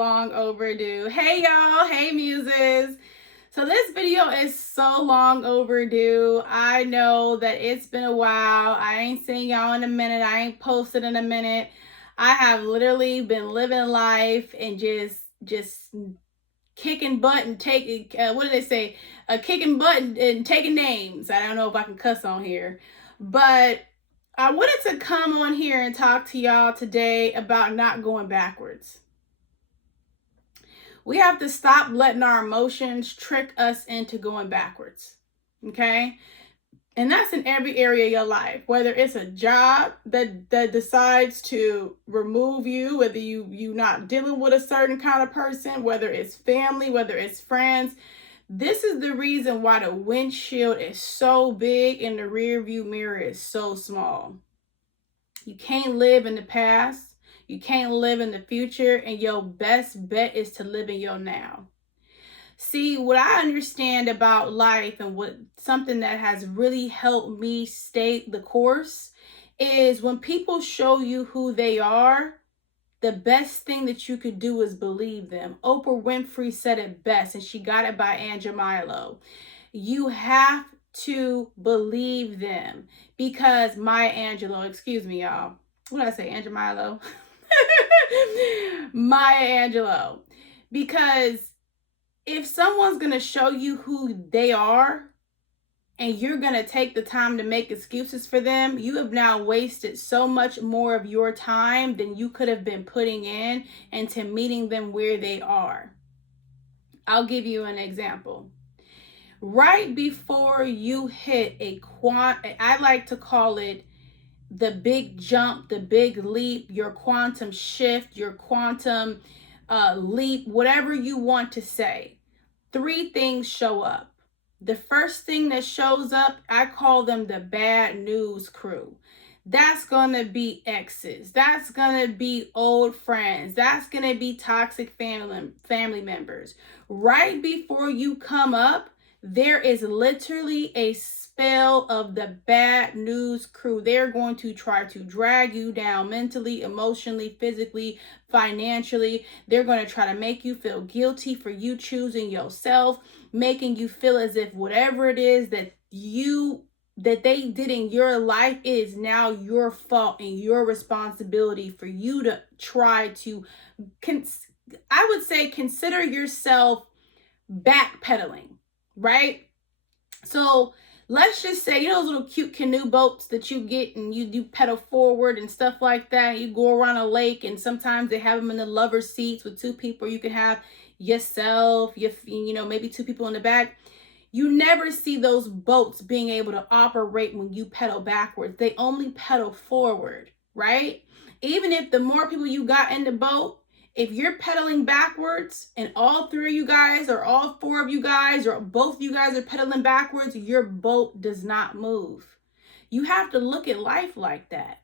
Long overdue. Hey y'all, hey muses. So this video is so long overdue. I know that it's been a while. I ain't seen y'all in a minute. I ain't posted in a minute. I have literally been living life and just kicking butt and taking what do they say? Kicking butt and taking names. I don't know if I can cuss on here. But I wanted to come on here and talk to y'all today about not going backwards. We have to stop letting our emotions trick us into going backwards. Okay? And that's in every area of your life, whether it's a job that decides to remove you, whether you not dealing with a certain kind of person, whether it's family, whether it's friends. This is the reason why the windshield is so big and the rear view mirror is so small. You can't live in the past. You can't live in the future, and your best bet is to live in your now. See, what I understand about life and what something that has really helped me stay the course is when people show you who they are, the best thing that you could do is believe them. Oprah Winfrey said it best, and she got it by Angela Milo. You have to believe them because Maya Angelou, excuse me, y'all. What did I say? Angela Milo? Maya Angelou. Because if someone's going to show you who they are and you're going to take the time to make excuses for them, you have now wasted so much more of your time than you could have been putting in into meeting them where they are. I'll give you an example. Right before you hit I like to call it the big jump, the big leap, your quantum shift, your quantum leap, whatever you want to say, three things show up. The first thing that shows up, I call them the bad news crew. That's going to be exes. That's going to be old friends. That's going to be toxic family members. Right before you come up, there is literally a spell of the bad news crew. They're going to try to drag you down mentally, emotionally, physically, financially. They're going to try to make you feel guilty for you choosing yourself, making you feel as if whatever it is that they did in your life, it is now your fault and your responsibility for you to try to, I would say, consider yourself backpedaling. Right? So let's just say, those little cute canoe boats that you get and you do pedal forward and stuff like that. You go around a lake and sometimes they have them in the lover seats with two people. You can have yourself, maybe two people in the back. You never see those boats being able to operate when you pedal backwards. They only pedal forward, right? Even if the more people you got in the boat, if you're pedaling backwards and all three of you guys or all four of you guys or both of you guys are pedaling backwards, your boat does not move. You have to look at life like that.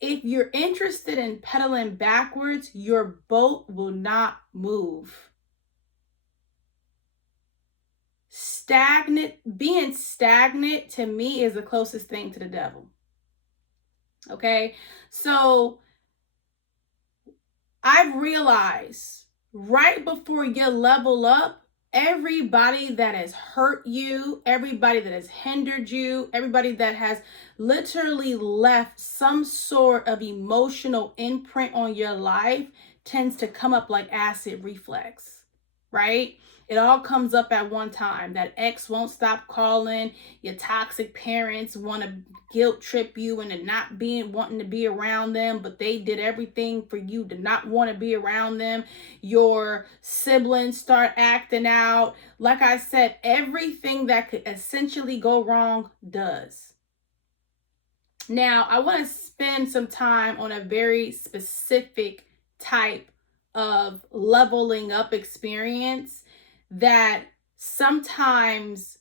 If you're interested in pedaling backwards, your boat will not move. Being stagnant to me is the closest thing to the devil. Okay? So I've realized right before you level up, everybody that has hurt you, everybody that has hindered you, everybody that has literally left some sort of emotional imprint on your life tends to come up like acid reflux, right? It all comes up at one time. That ex won't stop calling. Your toxic parents want to guilt trip you into not wanting to be around them, but they did everything for you to not want to be around them. Your siblings start acting out. Like I said, everything that could essentially go wrong does. Now, I want to spend some time on a very specific type of leveling up experience that sometimes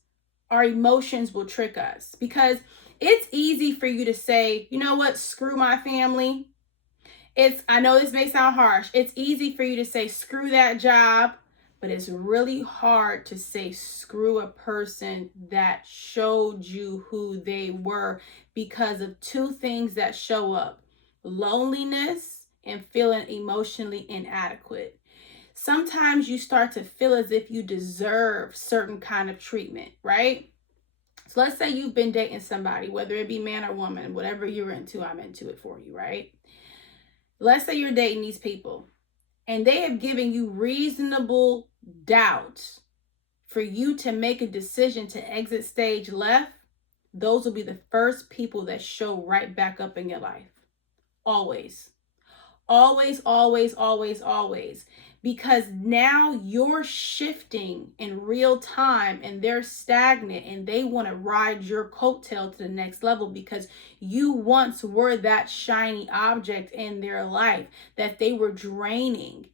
our emotions will trick us, because it's easy for you to say, you know what, screw my family. I know this may sound harsh. It's easy for you to say, screw that job, but it's really hard to say, screw a person that showed you who they were, because of two things that show up: loneliness and feeling emotionally inadequate. Sometimes you start to feel as if you deserve certain kind of treatment, right? So let's say you've been dating somebody, whether it be man or woman, whatever you're into, I'm into it for you, right? Let's say you're dating these people and they have given you reasonable doubt for you to make a decision to exit stage left. Those will be the first people that show right back up in your life. Always. Always, always, always, always. Because now you're shifting in real time and they're stagnant and they want to ride your coattail to the next level because you once were that shiny object in their life that they were draining.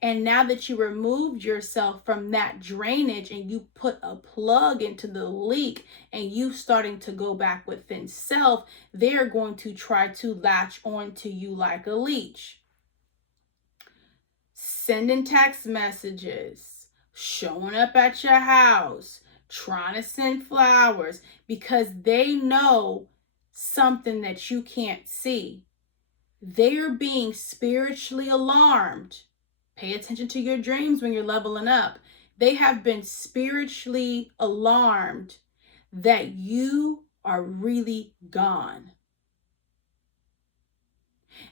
And now that you removed yourself from that drainage and you put a plug into the leak and you starting to go back within self, they're going to try to latch on to you like a leech. Sending text messages, showing up at your house, trying to send flowers because they know something that you can't see. They're being spiritually alarmed. Pay attention to your dreams when you're leveling up. They have been spiritually alarmed that you are really gone.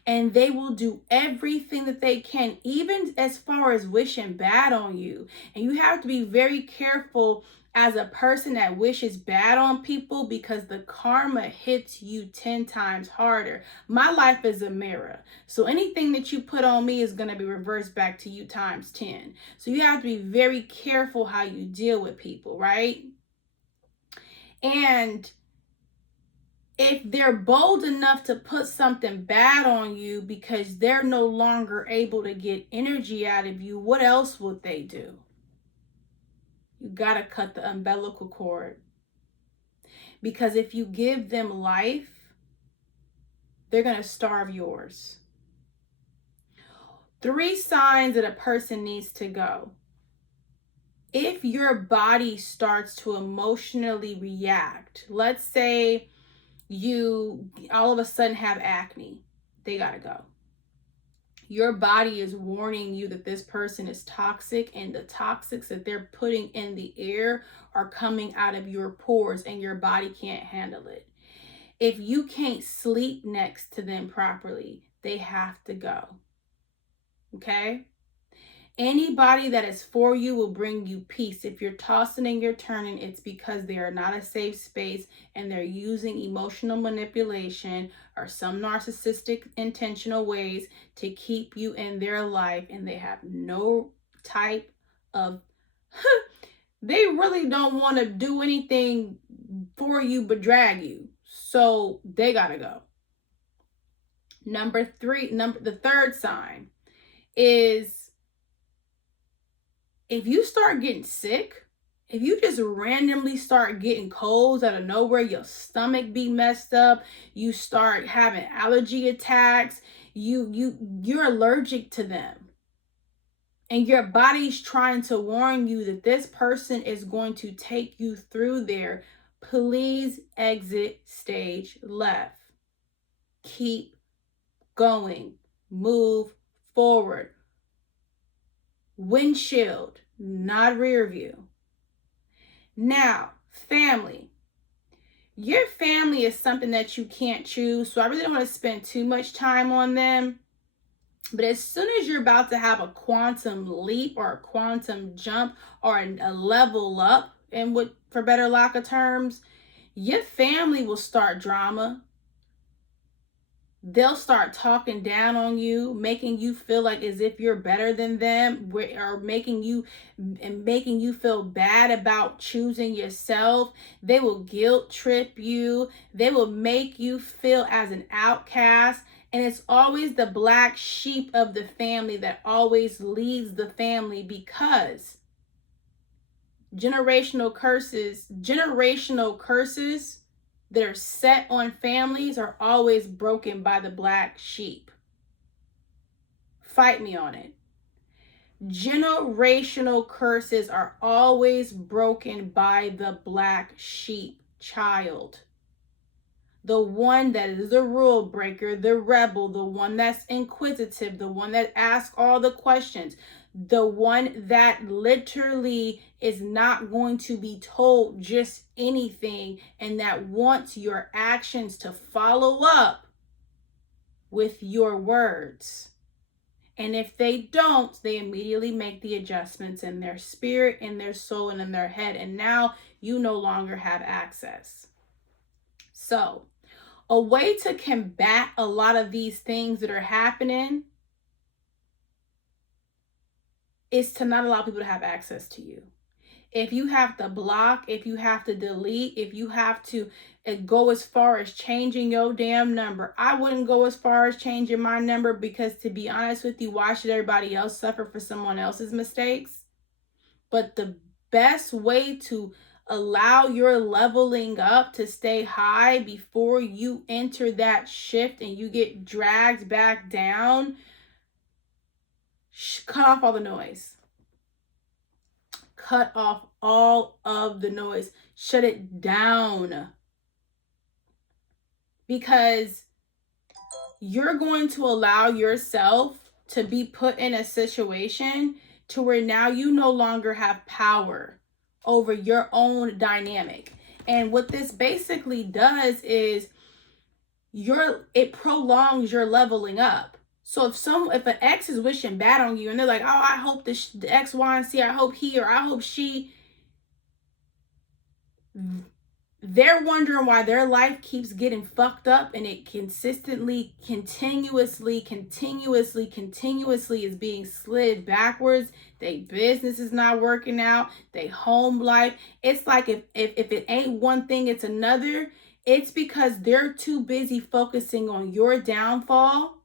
And they will do everything that they can, even as far as wishing bad on you. And you have to be very careful as a person that wishes bad on people because the karma hits you 10 times harder. My life is a mirror. So anything that you put on me is going to be reversed back to you times 10. So you have to be very careful how you deal with people, right? And if they're bold enough to put something bad on you because they're no longer able to get energy out of you, what else would they do? You got to cut the umbilical cord. Because if you give them life, they're going to starve yours. 3 signs that a person needs to go. If your body starts to emotionally react, let's say you all of a sudden have acne, they got to go. Your body is warning you that this person is toxic and the toxics that they're putting in the air are coming out of your pores and your body can't handle it. If you can't sleep next to them properly, they have to go. Okay? Anybody that is for you will bring you peace. If you're tossing and you're turning, it's because they are not a safe space and they're using emotional manipulation or some narcissistic intentional ways to keep you in their life, and they have no type of they really don't want to do anything for you but drag you. So they gotta go. The third sign is if you start getting sick, if you just randomly start getting colds out of nowhere, your stomach be messed up, you start having allergy attacks, you're allergic to them. And your body's trying to warn you that this person is going to take you through there. Please exit stage left. Keep going. Move forward. Windshield, not rear view. Now, family. Your family is something that you can't choose, so I really don't want to spend too much time on them. But as soon as you're about to have a quantum leap or a quantum jump or a level up, and what, for better lack of terms, your family will start drama. They'll start talking down on you, making you feel like as if you're better than them, or making you feel bad about choosing yourself. They will guilt trip you. They will make you feel as an outcast. And it's always the black sheep of the family that always leads the family, because generational curses that are set on families are always broken by the black sheep. Fight me on it. Generational curses are always broken by the black sheep child. the one that is the rule breaker, the rebel, the one that's inquisitive, the one that asks all the questions, the one that literally is not going to be told just anything, and that wants your actions to follow up with your words. And if they don't, they immediately make the adjustments in their spirit, in their soul, and in their head. And now you no longer have access. So, a way to combat a lot of these things that are happening is to not allow people to have access to you. If you have to block, if you have to delete, if you have to go as far as changing your damn number, I wouldn't go as far as changing my number, because to be honest with you, why should everybody else suffer for someone else's mistakes? But the best way to allow your leveling up to stay high before you enter that shift and you get dragged back down, cut off all the noise. Cut off all of the noise. Shut it down. Because you're going to allow yourself to be put in a situation to where now you no longer have power over your own dynamic. And what this basically does is it prolongs your leveling up. So if an ex is wishing bad on you and they're like, oh, I hope the X, Y, and Z, I hope he or I hope she, they're wondering why their life keeps getting fucked up, and it consistently, continuously is being slid backwards. Their business is not working out. Their home life. It's like if it ain't one thing, it's another. It's because they're too busy focusing on your downfall,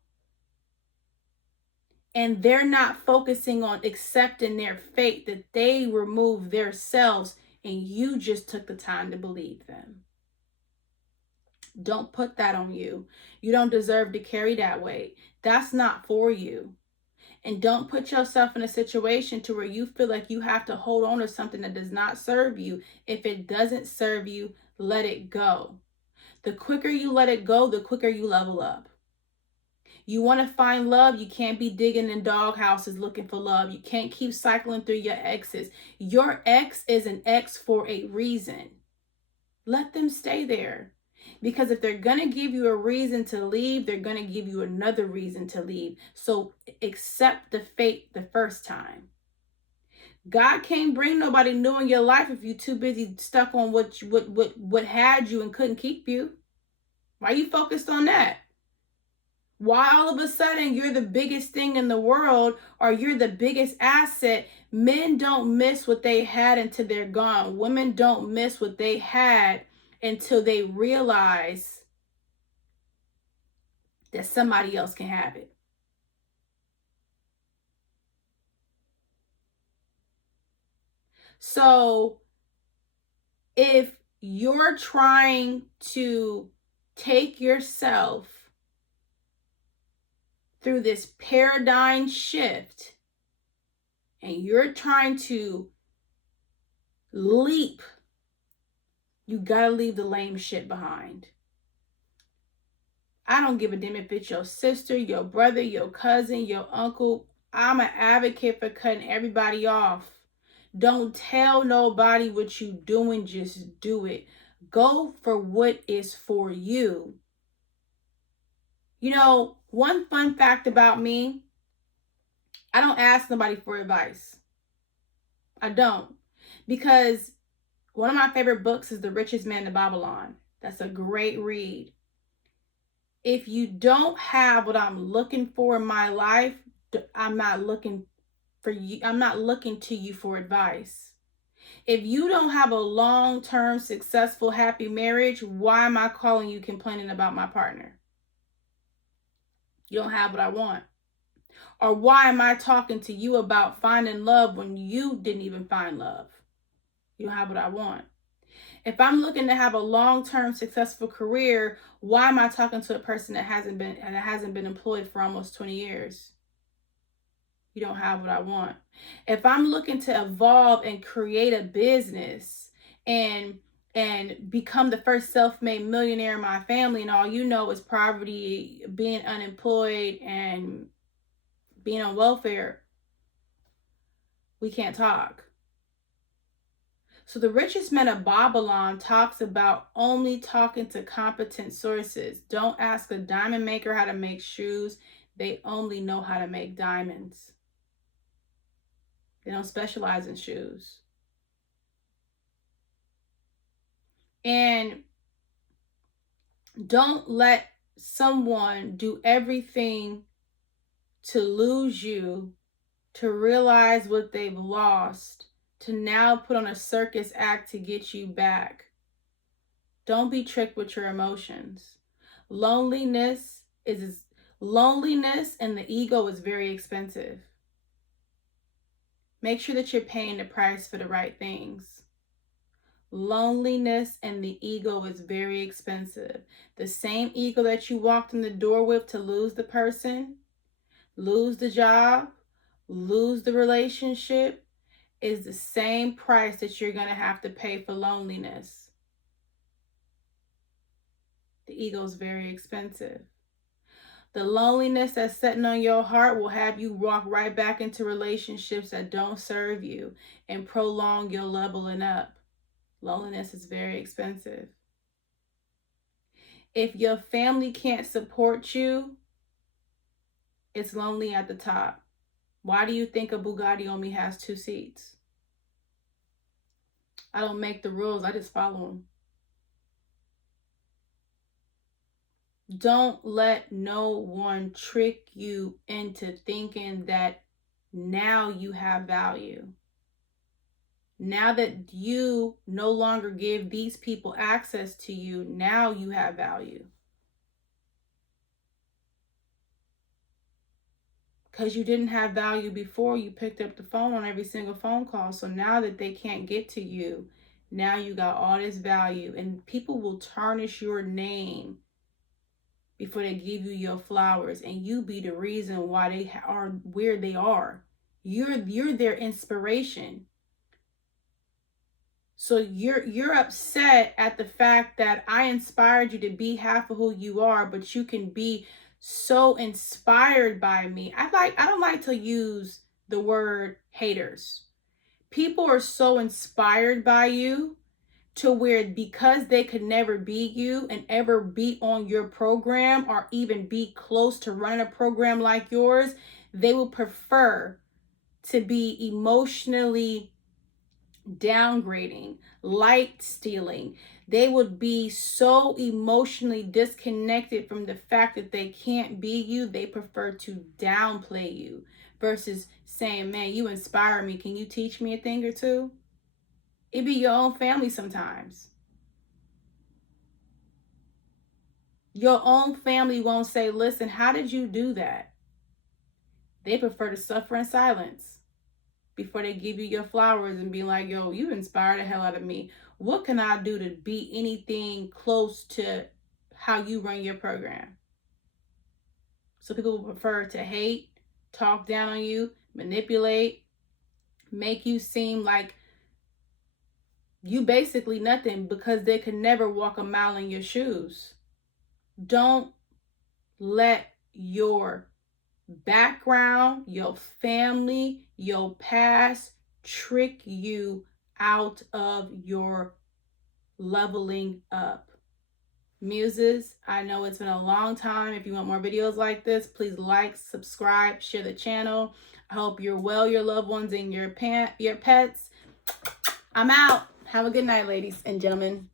and they're not focusing on accepting their fate, that they removed themselves and you just took the time to believe them. Don't put that on you. You don't deserve to carry that weight. That's not for you. And don't put yourself in a situation to where you feel like you have to hold on to something that does not serve you. If it doesn't serve you, let it go. The quicker you let it go, the quicker you level up. You want to find love, you can't be digging in dog houses looking for love. You can't keep cycling through your exes. Your ex is an ex for a reason. Let them stay there. Because if they're going to give you a reason to leave, they're going to give you another reason to leave. So accept the fate the first time. God can't bring nobody new in your life if you're too busy stuck on what had you and couldn't keep you. Why are you focused on that? Why all of a sudden you're the biggest thing in the world, or you're the biggest asset? Men don't miss what they had until they're gone. Women don't miss what they had until they realize that somebody else can have it. So if you're trying to take yourself through this paradigm shift and you're trying to leap, you gotta leave the lame shit behind. I don't give a damn if it's your sister, your brother, your cousin, your uncle. I'm an advocate for cutting everybody off. Don't tell nobody what you doing, just do it. Go for what is for you. You know, one fun fact about me, I don't ask nobody for advice. I don't. Because one of my favorite books is The Richest Man in Babylon. That's a great read. If you don't have what I'm looking for in my life, I'm not looking for you. I'm not looking to you for advice. If you don't have a long-term, successful, happy marriage, why am I calling you complaining about my partner? You don't have what I want. Or why am I talking to you about finding love when you didn't even find love? You don't have what I want. If I'm looking to have a long-term successful career, why am I talking to a person that hasn't been employed for almost 20 years? You don't have what I want. If I'm looking to evolve and create a business and and become the first self-made millionaire in my family, and all you know is poverty, being unemployed, and being on welfare, we can't talk. So the richest man of Babylon talks about only talking to competent sources. Don't ask a diamond maker how to make shoes. They only know how to make diamonds. They don't specialize in shoes. And don't let someone do everything to lose you, to realize what they've lost, to now put on a circus act to get you back. Don't be tricked with your emotions. Loneliness and the ego is very expensive. Make sure that you're paying the price for the right things. Loneliness and the ego is very expensive. The same ego that you walked in the door with to lose the person, lose the job, lose the relationship, is the same price that you're going to have to pay for loneliness. The ego is very expensive. The loneliness that's sitting on your heart will have you walk right back into relationships that don't serve you and prolong your leveling up. Loneliness is very expensive. If your family can't support you, it's lonely at the top. Why do you think a Bugatti only has 2 seats? I don't make the rules, I just follow them. Don't let no one trick you into thinking that now you have value. Now that you no longer give these people access to you, now you have value. Because you didn't have value before, you picked up the phone on every single phone call. So now that they can't get to you, now you got all this value. And people will tarnish your name before they give you your flowers, and you be the reason why they are where they are. You're their inspiration. So you're upset at the fact that I inspired you to be half of who you are, but you can be so inspired by me. I don't like to use the word haters. People are so inspired by you to where, because they could never be you and ever be on your program or even be close to running a program like yours, they will prefer to be emotionally downgrading, light stealing. They would be so emotionally disconnected from the fact that they can't be you. They prefer to downplay you versus saying, man, you inspire me. Can you teach me a thing or two? It be your own family sometimes. Your own family won't say, listen, how did you do that? They prefer to suffer in silence before they give you your flowers and be like, yo, you inspired the hell out of me. What can I do to be anything close to how you run your program? So people will prefer to hate, talk down on you, manipulate, make you seem like you basically nothing because they could never walk a mile in your shoes. Don't let your background, your family, your past trick you out of your leveling up. Muses, I know it's been a long time. If you want more videos like this, please like, subscribe, share the channel. I hope you're well, your loved ones, and your pets. I'm out. Have a good night, ladies and gentlemen.